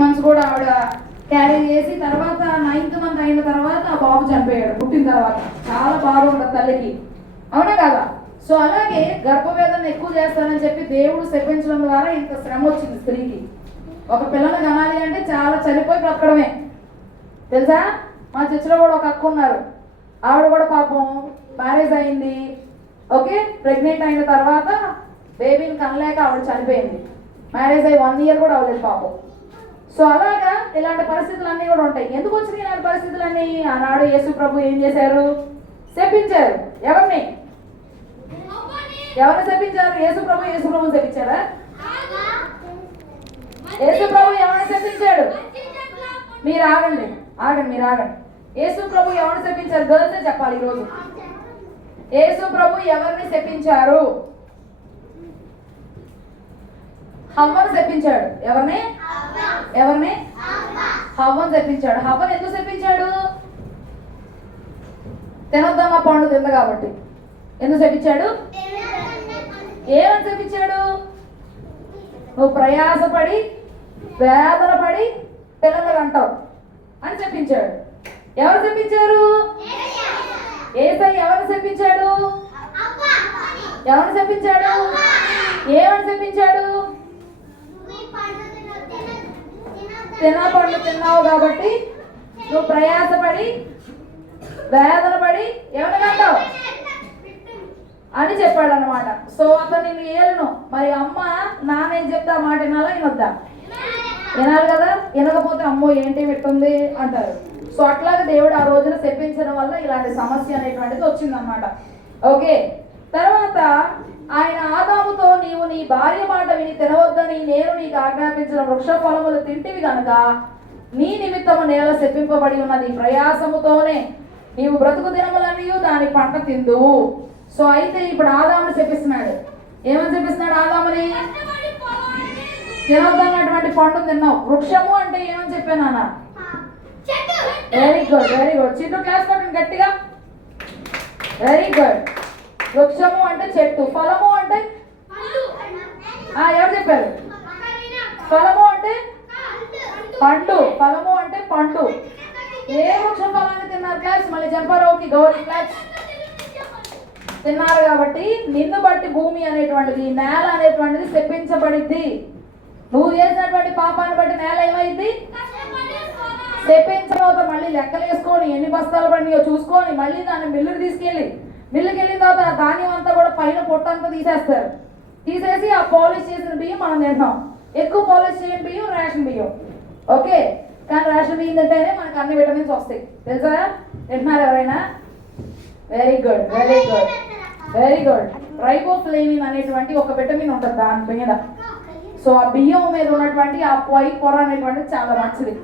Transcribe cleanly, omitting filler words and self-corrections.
Months కూడా ఆవిడ carry చేసి తర్వాత 9th మంత్ అయిన తర్వాత ఆ బాబు చనిపోయాడు. పుట్టిన తర్వాత చాలా బాధ ఉండదు తల్లికి, అవునా కదా? సో అలాగే గర్భవేదన ఎక్కువ చేస్తానని చెప్పి దేవుడు శపించడం ద్వారా ఇంత శ్రమ వచ్చింది స్త్రీకి. ఒక పిల్లని కనాలి అంటే చాలా చనిపోయి బ్రతకడమే తెలుసా. మా చర్చిలో కూడా ఒక అక్క ఉన్నారు, ఆవిడ కూడా పాపం మ్యారేజ్ అయింది, ఓకే, ప్రెగ్నెంట్ అయిన తర్వాత బేబీని కనలేక ఆవిడ చనిపోయింది. మ్యారేజ్ అయ్యి 1 year కూడా అవ్వలేదు పాపం. సో అలాగా ఇలాంటి పరిస్థితులన్నీ కూడా ఉంటాయి. ఎందుకు వచ్చినాయి ఇలాంటి పరిస్థితులన్నీ? ఆనాడు యేసు ప్రభు ఏం చేశారు? శపించారు. ఎవరిని శపించారు? యేసు ప్రభు శపించారా? యేసు ప్రభు ఎవరిని శపించాడు? మీరు ఆగండి. యేసు ప్రభు ఎవరిని శపించారు? గర్ల్సే చెప్పాలి ఈరోజు. యేసు ప్రభు ఎవరిని శపించారు? హవ్వను శపించాడు. ఎవరిని? హవ్వను శపించాడు. హవ్వను ఎందుకు శపించాడు? తినొద్దన్న పండు తింద కాబట్టి. ఎందుకు శపించాడు? ఏమని శపించాడు? నువ్వు ప్రయాసపడి వేదన పడి పిల్లలు అంటావు అని చెప్పించాడు. ఎవరు చెప్పించారు? యేసయ్య ఎవరు చెప్పించాడు? ఎవరు చెప్పించాడు? ఏమని చెప్పించాడు? పండు తిన్నావు కాబట్టి నువ్వు ప్రయాసపడి వేదన పడి ఎవరిని అంటావు అని చెప్పాడు అనమాట. సో అతను నిన్ను ఏలను. మరి అమ్మ నానేం చెప్తా మాట వినాలా వినొద్దా? వినాలి కదా. వినకపోతే అమ్మో ఏంటి పెడుతుంది అంటారు. సో అట్లాగే దేవుడు ఆ రోజున శపించడం వల్ల ఇలాంటి సమస్య అనేటువంటిది వచ్చిందనమాట. ఓకే, తర్వాత ఆయన ఆదాముతో నీవు నీ భార్య మాట విని తినవద్దని నేను నీకు ఆజ్ఞాపించిన వృక్ష ఫలములు తింటివి కనుక నీ నిమిత్తము నేల శపింపబడి ఉన్నది, ప్రయాసముతోనే నీవు బ్రతుకు దినములన్నీ దాని పంట తిందువు. సో అయితే ఇప్పుడు ఆదాముని శపిస్తున్నాడు. ఏమని శపిస్తున్నాడు? ఆదాముని తినొద్దన్నటువంటి పండు తిన్నావు. వృక్షము అంటే ఏమని చెప్పాను అన్న? Very good. చిట్టు క్లాస్ కొట్టండి గట్టిగా. Very good. వృక్షము అంటే చెట్టు, ఫలము అంటే ఎవరు చెప్పారు? ఫలము అంటే పండు. ఫలము అంటే పండు. ఏ వృక్ష ఫలాన్ని తిన్నారు క్లాస్? మళ్ళీ చెప్పారోకి గౌరీ క్లాస్ తిన్నారు కాబట్టి నిన్ను బట్టి భూమి అనేటువంటిది, నేల అనేటువంటిది శపించబడిద్ది. నువ్వు చేసినటువంటి పాపాన్ని బట్టి నేల ఏమైంది? శపించబోత. మళ్ళీ లెక్కలు వేసుకొని ఎన్ని బస్తాలు పడినాయో చూసుకొని మళ్ళీ దాన్ని మిల్లుకి తీసుకెళ్ళి మిల్లుకి వెళ్ళిన తర్వాత ఆ ధాన్యం అంతా కూడా పైన పొట్టంతా తీసేస్తారు. తీసేసి ఆ పాలిష్ చేసిన బియ్యం మనం తింటాం. ఎక్కువ పాలిష్ చేయని బియ్యం రేషన్ బియ్యం. ఓకే, కానీ రేషన్ బియ్యం తింటేనే మనకు అన్ని విటమిన్స్ వస్తాయి తెలుసా? తింటున్నారు ఎవరైనా? Very good. రైబోఫ్లేవిన్ అనేటువంటి ఒక విటమిన్ ఉంటుంది దాని మీద. సో ఆ బియ్యం మీద ఉన్నటువంటి ఆ పొర అనేటువంటిది చాలా మంచిది.